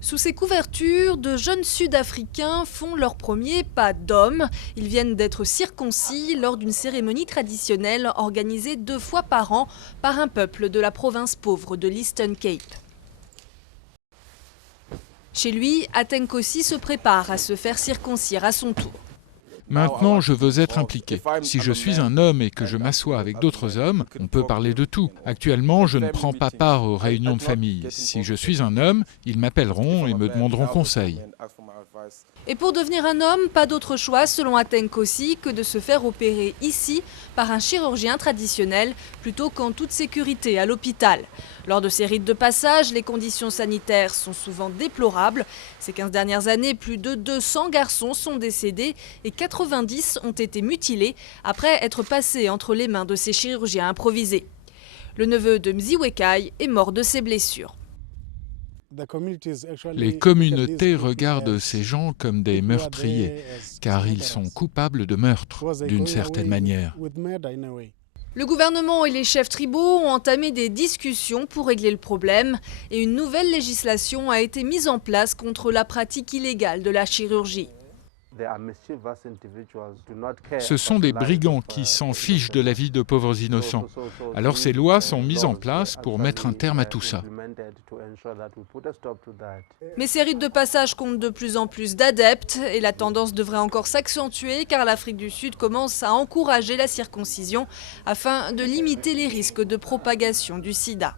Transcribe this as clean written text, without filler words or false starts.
Sous ces couvertures, de jeunes Sud-Africains font leur premier pas d'homme. Ils viennent d'être circoncis lors d'une cérémonie traditionnelle organisée 2 fois par an par un peuple de la province pauvre de l'Eastern Cape. Chez lui, Atenkossi se prépare à se faire circoncire à son tour. Maintenant, je veux être impliqué. Si je suis un homme et que je m'assois avec d'autres hommes, on peut parler de tout. Actuellement, je ne prends pas part aux réunions de famille. Si je suis un homme, ils m'appelleront et me demanderont conseil. Et pour devenir un homme, pas d'autre choix selon Atenkossi que de se faire opérer ici par un chirurgien traditionnel plutôt qu'en toute sécurité à l'hôpital. Lors de ces rites de passage, les conditions sanitaires sont souvent déplorables. Ces 15 dernières années, plus de 200 garçons sont décédés et 90 ont été mutilés après être passés entre les mains de ces chirurgiens improvisés. Le neveu de Mziwekai est mort de ses blessures. Les communautés regardent ces gens comme des meurtriers, car ils sont coupables de meurtre, d'une certaine manière. Le gouvernement et les chefs tribaux ont entamé des discussions pour régler le problème et une nouvelle législation a été mise en place contre la pratique illégale de la chirurgie. Ce sont des brigands qui s'en fichent de la vie de pauvres innocents. Alors ces lois sont mises en place pour mettre un terme à tout ça. Mais ces rites de passage comptent de plus en plus d'adeptes et la tendance devrait encore s'accentuer car l'Afrique du Sud commence à encourager la circoncision afin de limiter les risques de propagation du sida.